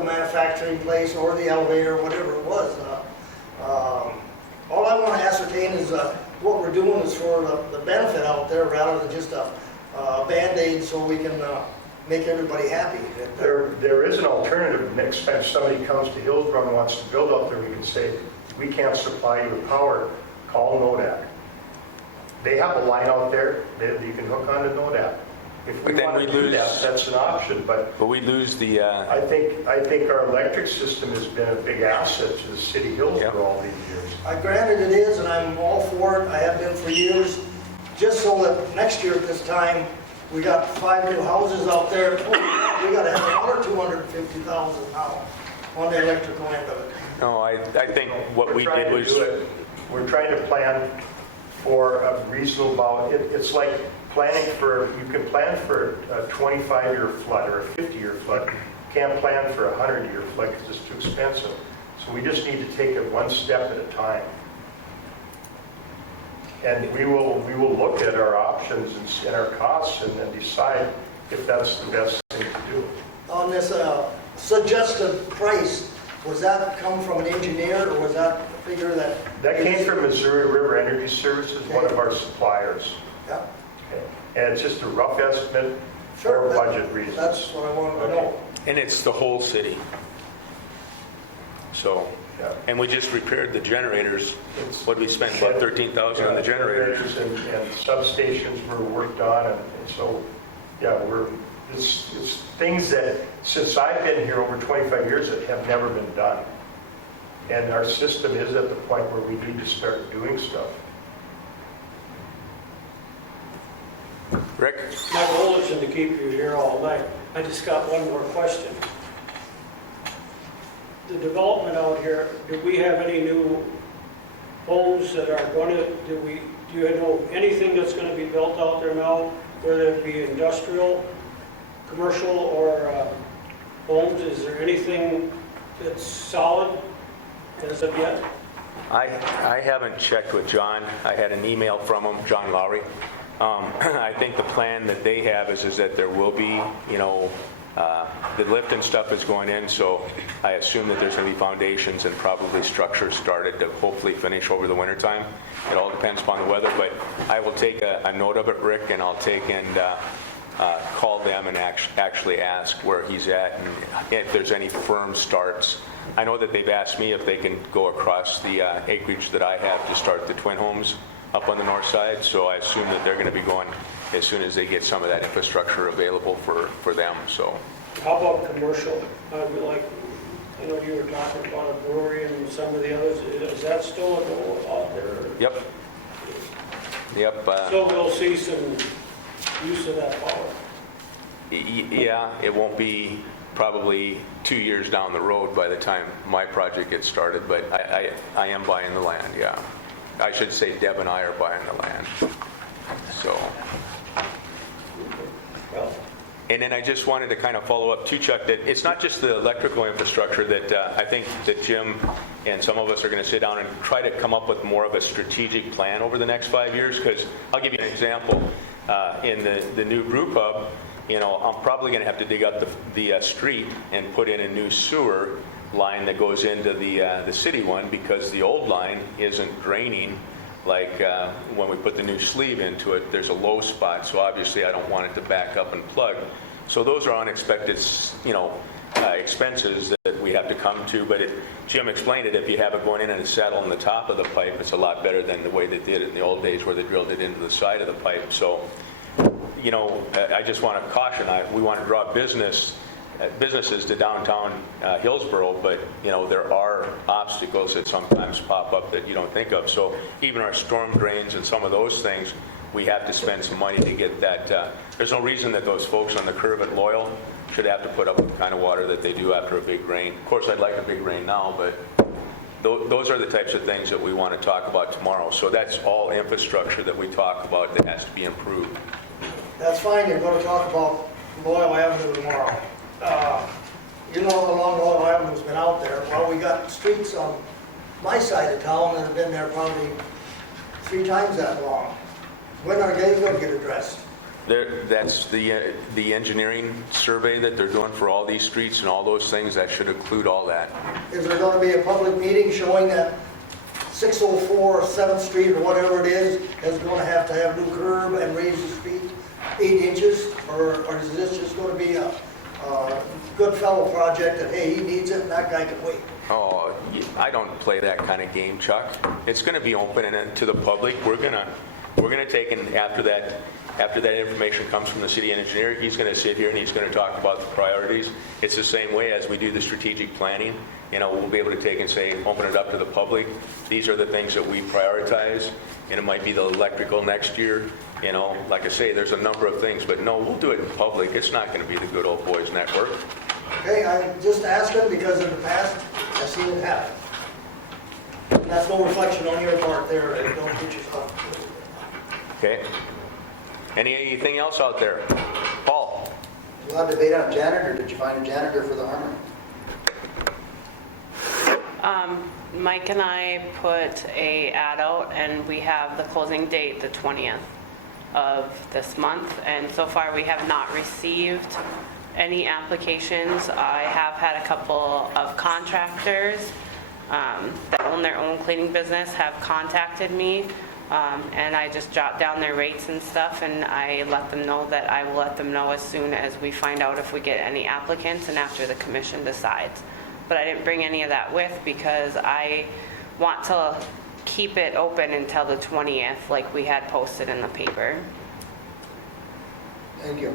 manufacturing place or the elevator, whatever it was. All I want to ascertain is what we're doing is for the benefit out there rather than just a Band-Aid so we can make everybody happy. there is an alternative. Next time somebody comes to Hillsborough and wants to build out there, we can say, we can't supply you with power, call NODAC. They have a line out there that you can hook onto NODAC. If we But then want to we do lose- that, that's an option, but we lose the, I think our electric system has been a big asset to the city of Hillsborough Yep. all these years. Granted it is, and I'm all for it, I have been for years, just so that next year at this time, we got 5 new houses out there, we gotta have another 250,000 now on the electrical end of it. no, I think what we did was, We're trying to plan for a reasonable amount. It's like planning for, you can plan for a 25-year flood or a 50-year flood. You can't plan for a 100-year flood because it's too expensive. So we just need to take it one step at a time. And we will look at our options and our costs and then decide if that's the best thing to do. On this suggested price, was that come from an engineer, or was that a figure that? That came from Missouri River Energy Services, one of our suppliers. Yeah, Okay. And it's just a rough estimate sure. for budget reasons. That's what I wanted to know. and it's the whole city. So, Yeah. and we just repaired the generators. It's- What did we spend, about 13,000 on the generators? And substations were worked on, and so, yeah, it's things that, since I've been here over 25 years, that have never been done. And our system is at the point where we need to start doing stuff. Rick? My goal isn't to keep you here all night. I just got one more question. The development out here, do we have any new homes that are going to, do you know anything that's going to be built out there now, whether it be industrial, commercial, or homes? Is there anything that's solid as of yet? I haven't checked with John. I had an email from him, John Lowry. I think the plan that they have is that there will be, the lift and stuff is going in, so I assume that there's going to be foundations and probably structures started to hopefully finish over the wintertime. It all depends upon the weather, but I will take a note of it, Rick, and I'll take and call them and actually ask where he's at and if there's any firm starts. I know that they've asked me if they can go across the acreage that I have to start the twin homes up on the north side, so I assume that they're going to be going as soon as they get some of that infrastructure available for them, so. How about commercial? I know you were talking about a brewery and some of the others. Is that still a goal out there? Yep. So we'll see some use of that power. Yeah, it won't be probably 2 years down the road by the time my project gets started, but I am buying the land, yeah. I should say Deb and I are buying the land, so. Well, And then I just wanted to kind of follow up too, Chuck, that it's not just the electrical infrastructure that I think that Jim and some of us are going to sit down and try to come up with more of a strategic plan over the next 5 years, because I'll give you an example. In the new brew pub, I'm probably going to have to dig up the street and put in a new sewer line that goes into the city one, because the old line isn't draining like when we put the new sleeve into it. There's a low spot, so obviously I don't want it to back up and plug. So those are unexpected, expenses that we have to come to, but Jim explained it, if you have it going in and settle in the top of the pipe, it's a lot better than the way they did it in the old days where they drilled it into the side of the pipe. So, you know, I just want to caution, we want to draw businesses to downtown Hillsborough, but, you know, there are obstacles that sometimes pop up that you don't think of. So even our storm drains and some of those things, we have to spend some money to get that. There's no reason that those folks on the curve at Loyal should have to put up with the kind of water that they do after a big rain. Of course, I'd like a big rain now, but those are the types of things that we want to talk about tomorrow. So that's all infrastructure that we talk about that has to be improved. That's fine, you're going to talk about Loyal Avenue tomorrow. You know how long Loyal Avenue's been out there. Well, we got streets on my side of town that have been there probably 3 times that long. When are they going to get addressed? That's the engineering survey that they're doing for all these streets and all those things. That should include all that. Is there going to be a public meeting showing that 604 7th Street or whatever it is going to have new curb and raise the street 8 inches? Or is this just going to be a good fellow project that, hey, he needs it and that guy can wait? Oh, I don't play that kind of game, Chuck. It's going to be open and to the public. We're going to take, and after that information comes from the city engineer, he's going to sit here and he's going to talk about the priorities. It's the same way as we do the strategic planning. You know, we'll be able to take and say, open it up to the public. These are the things that we prioritize, and it might be the electrical next year. You know, like I say, there's a number of things, but no, we'll do it in public. It's not going to be the good old boys network. Okay, I'm just asking because in the past, I've seen it happen. And that's no reflection on your part there, don't get yourself. Okay? Anything else out there? Paul? You want to debate on janitor? Did you find a janitor for the armor? Mike and I put a ad out, and we have the closing date the 20th of this month, and so far we have not received any applications. I have had a couple of contractors that own their own cleaning business have contacted me, and I just jot down their rates and stuff, and I let them know that I will let them know as soon as we find out if we get any applicants and after the commission decides. But I didn't bring any of that with because I want to keep it open until the 20th like we had posted in the paper. Thank you.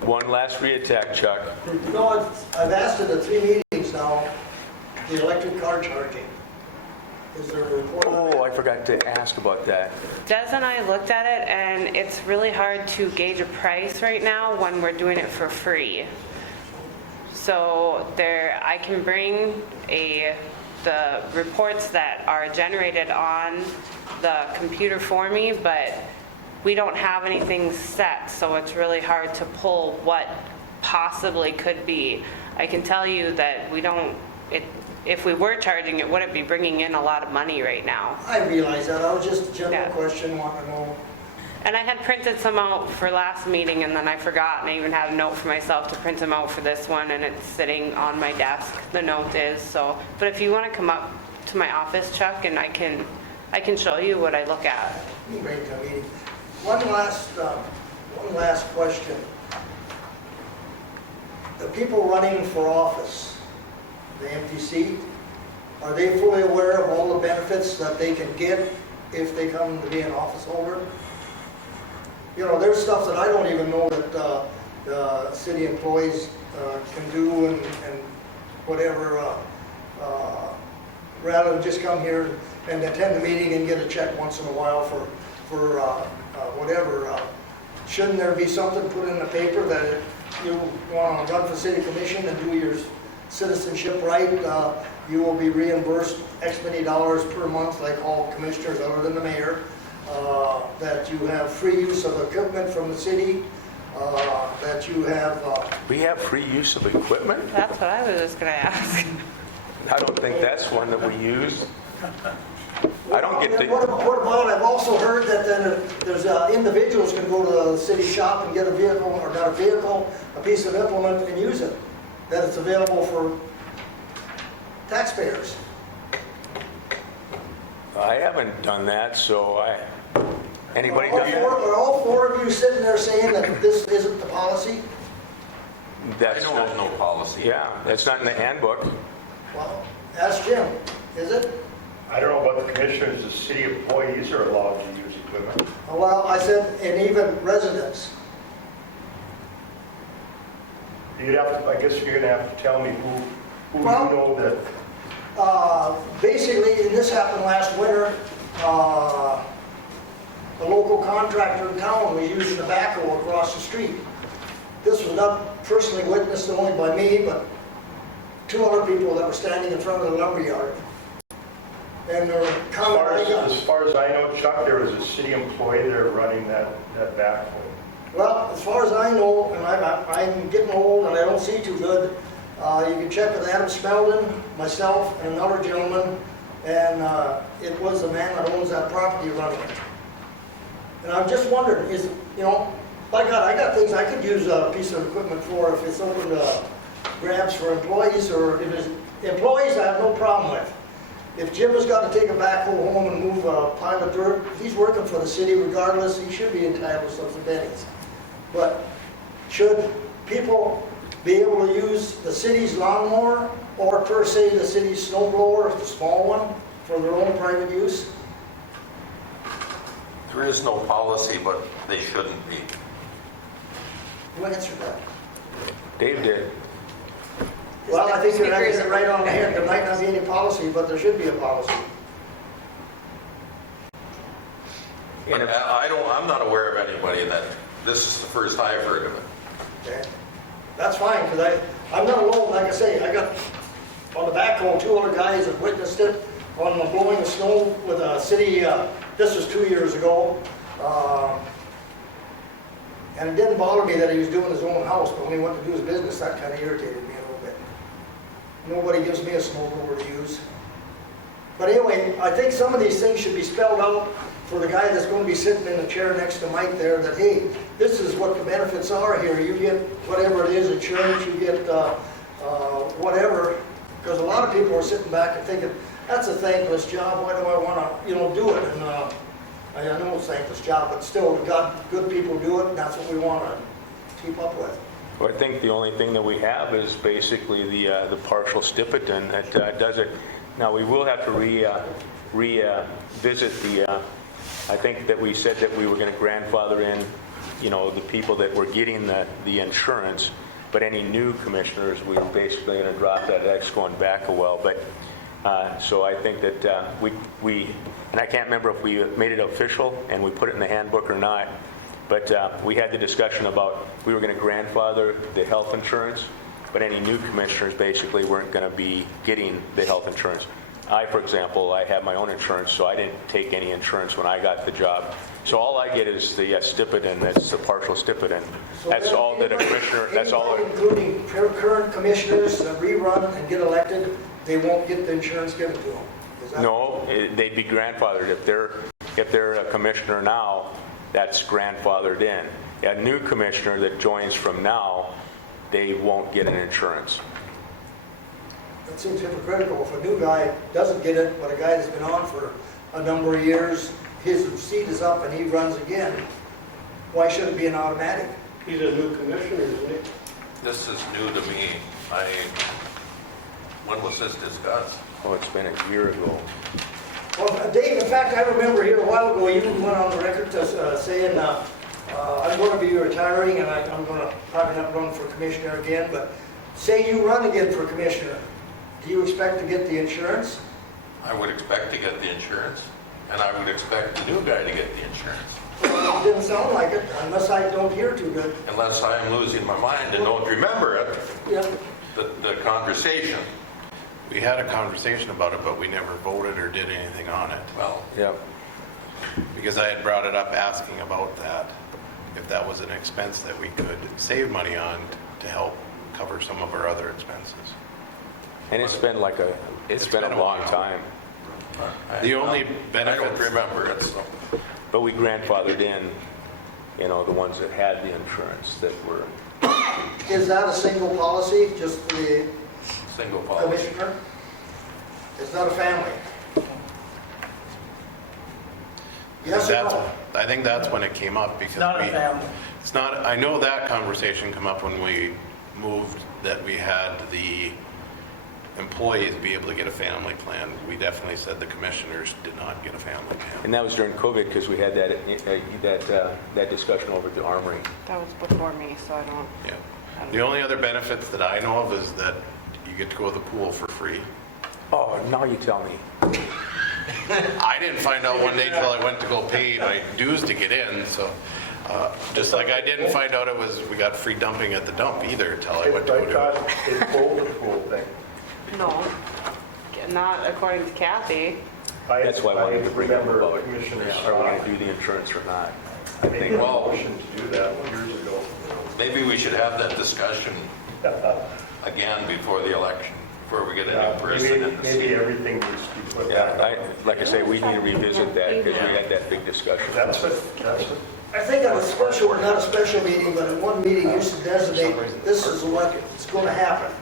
One last re-attack, Chuck. You know, I've asked it at 3 meetings now, the electric car charging. Is there a report on that? Oh, I forgot to ask about that. Des and I looked at it, and it's really hard to gauge a price right now when we're doing it for free. So I can bring the reports that are generated on the computer for me, but we don't have anything set, so it's really hard to pull what possibly could be. I can tell you that if we were charging, it wouldn't be bringing in a lot of money right now. I realize that, I was just a general Yeah. question, wanting to know. And I had printed some out for last meeting, and then I forgot, and I even had a note for myself to print them out for this one, and it's sitting on my desk, the note is, so. But if you want to come up to my office, Chuck, and I can show you what I look at. You bring it to a meeting. One last question. The people running for office, the empty seat, are they fully aware of all the benefits that they can get if they come to be an office holder? You know, there's stuff that I don't even know that the city employees can do and whatever, rather than just come here and attend the meeting and get a check once in a while for whatever. Shouldn't there be something put in the paper that if you want to run for city commission and do your citizenship right, you will be reimbursed X many dollars per month like all commissioners other than the mayor, that you have free use of equipment from the city, that you have... We have free use of equipment? That's what I was just going to ask. I don't think that's one that we use. I don't get the... What about, I've also heard that then there's individuals can go to the city shop and get a vehicle, or not a vehicle, a piece of implement and use it, that it's available for taxpayers. I haven't done that, so anybody Are done that? all four of you sitting there saying that this isn't the policy? I That's know of not, no policy. yeah, that's not in the handbook. Well, ask Jim, is it? I don't know about the commissioners, the city employees are allowed to use equipment. Well, I said, and even residents. You'd have to, I guess you're gonna have to tell me who you Well- know that, Basically, and this happened last winter, the local contractor in town was using the backhoe across the street. This was not personally witnessed only by me, but two other people that were standing in front of the lumberyard. And their comment I got, as far as I know, Chuck, there was a city employee there running that backhoe. well, as far as I know, and I'm getting old and I don't see too good, you can check with Adam Smeldon, myself, and another gentleman, and it was the man that owns that property running it. And I'm just wondering, is, you know, by God, I got things I could use a piece of equipment for if it's open to grabs for employees, or if it's employees, I have no problem with. If Jim has got to take a backhoe home and move a pile of dirt, if he's working for the city regardless, he should be entitled to some pennies. But should people be able to use the city's lawnmower, or per se the city's snow blower, the small one, for their own private use? There is no policy, but they shouldn't be. Who answered that? Dave did. Well, I think you're not getting it right on the head. There might not be any policy, but there should be a policy. And if- I'm not aware of anybody that, this is the first I've heard of it. Okay? That's fine, because I'm not alone, like I say, I got on the backhoe, two other guys that witnessed it on the blowing of snow with a city, this was 2 years ago. And it didn't bother me that he was doing his own house, but when he went to do his business, that kind of irritated me a little bit. Nobody gives me a snow blower to use. But anyway, I think some of these things should be spelled out for the guy that's going to be sitting in the chair next to Mike there, that, hey, this is what the benefits are here. You get whatever it is, insurance, you get whatever. Because a lot of people are sitting back and thinking, that's a thankless job, why do I want to, do it? And I know it's a thankless job, but still, good people do it, and that's what we want to keep up with. Well, I think the only thing that we have is basically the partial stipend that does it. Now, we will have to revisit I think that we said that we were going to grandfather in, the people that were getting the insurance, but any new commissioners, we were basically going to drop that. That's going back a while, but so I think that we, and I can't remember if we made it official and we put it in the handbook or not, but we had the discussion about we were going to grandfather the health insurance, but any new commissioners basically weren't going to be getting the health insurance. For example, I have my own insurance, so I didn't take any insurance when I got the job. So all I get is the stipend, that's the partial stipend. So That's then all that a commissioner, that's all. anybody, including current commissioners that rerun and get elected, they won't get the insurance given to them. Is that- No, they'd be grandfathered. If they're a commissioner now, that's grandfathered in. A new commissioner that joins from now, they won't get an insurance. It seems hypocritical if a new guy doesn't get it, but a guy that's been on for a number of years, his seat is up and he runs again. Why should it be an automatic? He's a new commissioner, isn't he? This is new to me. When was this discussed? Oh, it's been a year ago. Well, Dave, in fact, I remember here a while ago, you went on the record to saying, I'm going to be retiring and I'm going to probably not run for commissioner again, but say you run again for commissioner, do you expect to get the insurance? I would expect to get the insurance, and I would expect the new guy to get the insurance. It didn't sound like it, unless I don't hear too good. Unless I am losing my mind and don't remember it, Yeah. the conversation. We had a conversation about it, but we never voted or did anything on it. Well, Yep. Because I had brought it up asking about that, if that was an expense that we could save money on to help cover some of our other expenses. And it's been it's been a long while. time. The only I don't benefits, remember it, so. But we grandfathered in, the ones that had the insurance that were, Is that a single policy, just for the Single policy. commissioner? It's not a family? Yes or no? I think that's when it came up because It's not a family. it's not, I know that conversation come up when we moved that we had the employees be able to get a family plan. We definitely said the commissioners did not get a family plan. And that was during COVID because we had that discussion over at the Armory. That was before me, so I don't. Yeah. The only other benefits that I know of is that you get to go to the pool for free. Oh, now you tell me. I didn't find out one day till I went to go pay my dues to get in, so, just like I didn't find out we got free dumping at the dump either till I went to go I do thought it. they pulled the pool thing. No, not according to Kathy. That's why I wanted to bring it up remember about Commissioner are we going Scott to do the insurance or not? I made a Well- motion to do that years ago. Maybe we should have that discussion again before the election, before we get a new person in the Maybe seat. everything needs to be put Yeah, back. like I say, we need to revisit that because we had that big discussion. That's what, I think at a special, or not a special meeting, but at one meeting, you should designate, this is what is going to happen.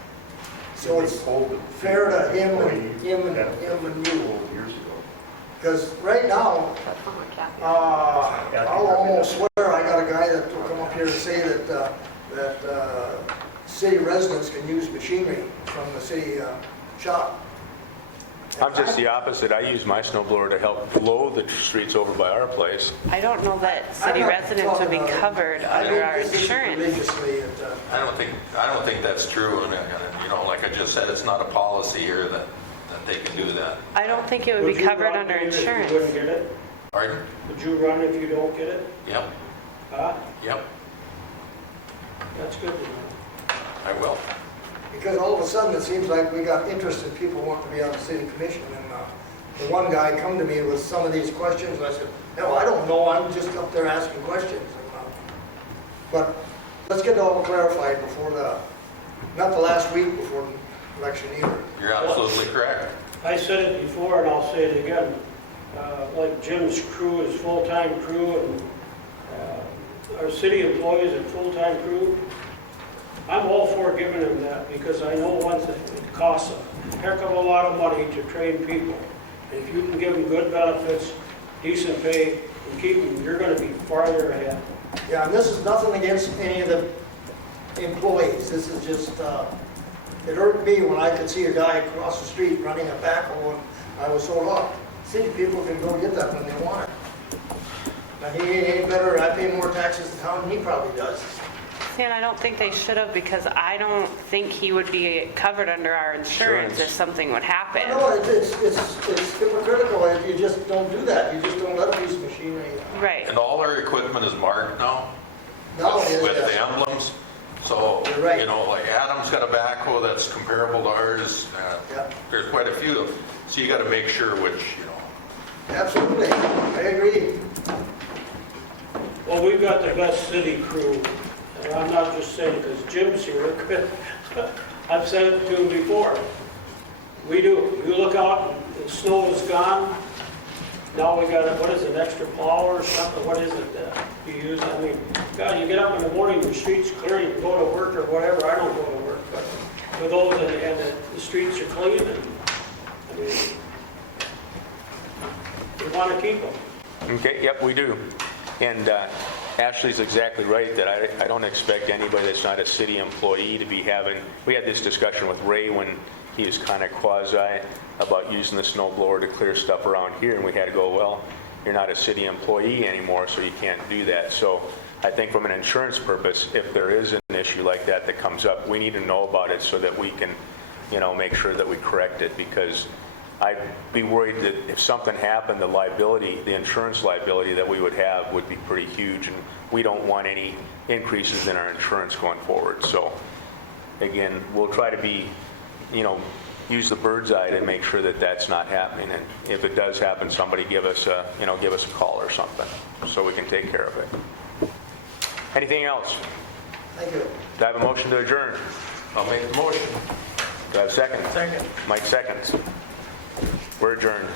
So it's fair to him and you. years ago. Because right now, I'll almost swear I got a guy that will come up here and say that city residents can use machinery from the city shop. I'm just the opposite. I use my snow blower to help blow the streets over by our place. I don't know that city I'm not residents would be talking about- covered I under think our this is insurance. religiously, I don't think that's true, and, you know, like I just said, it's not a policy here that they can do that. I don't think it would be you covered run under it if you insurance. wouldn't get it? Pardon? Would you run if you don't get it? Yep, Huh? yep, That's good to know. I will. because all of a sudden, it seems like we got interested people wanting to be on the city commission. And the one guy come to me with some of these questions, and I said, no, I don't know, I'm just up there asking questions. And, but let's get it all clarified before not the last week before the election either. You're absolutely correct. I said it before and I'll say it again. Like Jim's crew is full-time crew and our city employees are full-time crew. I'm all for giving them that because I know one thing, it costs a heck of a lot of money to train people. And if you can give them good benefits, decent pay, and keep them, you're going to be farther ahead. Yeah, and this is nothing against any of the employees. This is just, it hurt me when I could see a guy across the street running a backhoe and I was so up. City people can go get that when they want it. Now, he ain't better, I pay more taxes in town than he probably does. See, and I don't think they should have because I don't think he would be covered under our insurance if something would happen. No, it's hypocritical. You just don't do that. You just don't let a piece of machinery. Right. And all our equipment is marked now No, it is, with the yes. emblems. So, You're right. you know, like Adam's got a backhoe that's comparable to ours. Yeah. There's quite a few of them. So you got to make sure which, you know. Absolutely. I agree. Well, we've got the best city crew, and I'm not just saying because Jim's here, I've said it to him before. We do. You look out, and the snow is gone. Now we got, what is it, extra plow or something? What is it that you use? I mean, God, you get up in the morning, your street's clear, you go to work or whatever. I don't go to work, but for those, and the streets are clean, and, I mean, we want to keep them. Okay, yep, we do. And Ashley's exactly right that I don't expect anybody that's not a city employee to be having, we had this discussion with Ray when he was kind of quasi about using the snow blower to clear stuff around here, and we had to go, well, you're not a city employee anymore, so you can't do that. So I think from an insurance purpose, if there is an issue like that that comes up, we need to know about it so that we can, you know, make sure that we correct it, because I'd be worried that if something happened, the liability, the insurance liability that we would have would be pretty huge, and we don't want any increases in our insurance going forward. So again, we'll try to be, you know, use the bird's eye to make sure that that's not happening. And if it does happen, somebody give us a call or something so we can take care of it. Anything else? Thank you. Do I have a motion to adjourn? I'll make the motion. Do I have a second? Second. Mike seconds. We're adjourned.